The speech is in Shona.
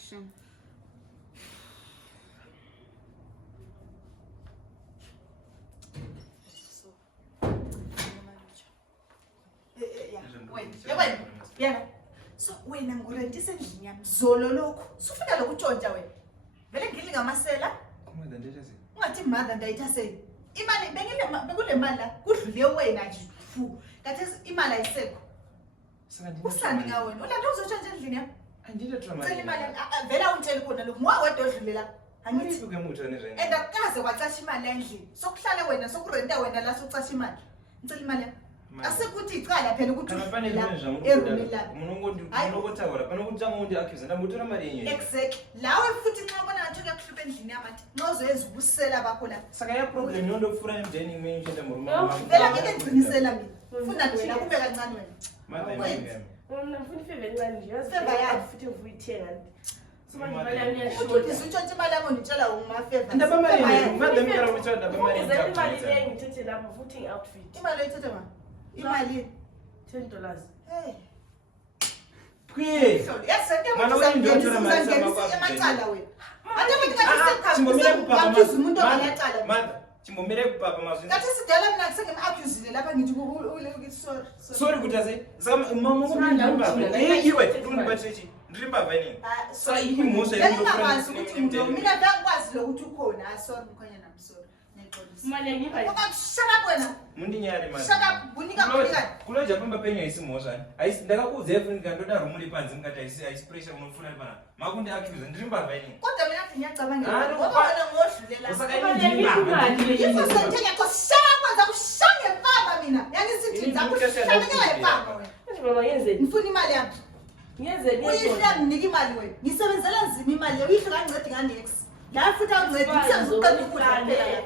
Action. Yeah. So wena ngurentisa endlini yami zolo lokho. Sufuna lokutshontsha wena. Vele ngili ngamasela. Kuma ndandesha se. Ungathi mother ndayithase. Imali bekule mali la kudlule wena nje. Fu. Kathi imali ayisekho. Saka Usani nga wena? Ulanda uzotshontsha endlini yami? Andile drama. Cela imali vela ungitshela khona lokho. Ngoba wedwa odlulela. Angithi ke muthu anezena. Endakaze kwacasha imali endlini. Sokuhlala wena sokurenta wena la socasha imali. Ngicela imali yami. Asekuthi icala phela ukuthi exactly lawe futhi nxa ubona ngathi kuyakuhlupha endlini yamathi nxa uzoyenza ubusela bakho la vela ngeke ngicinisela mina funa wena kube kancane wena izintshontsha imali yami ngitshela imali oyithethe ma imali $10. hey Pwe. yaseke Mana wena ndothora mali emacala wena ade ngathi umuntu ongayaqala mother chimbomere kupapa mazwi ngathi sidala mina kusengena-accusile lapha ngithi ulekithi sorry kuti ase saka mama ngomba iwe ndunibathethi ndirimba veni so imuso yengakwazi ukuthi mina ndakwazi lokuthi ukhona sorry mkhonyana I'm sorry shut up wena mundinyari mali shut up bunika kuloja pamba penye isimosha ndakakuudza efunika ndoda rumuri panzi ngati aisi pressure munofuna pana makundi accuse ndirimba veni kodwa mina ngathi ngiyacabangela ngoba wena ngodlulela usaka indimba isosentenya ko shut up kwanza kushange baba mina yangisithi zakushangela ibaba wena ngifuna imali yami uyihla nginika imali wena ngisebenzela nzima imali uyihle kancedi nganex la futhi awuncedi ngisenza uqeda ukudla phela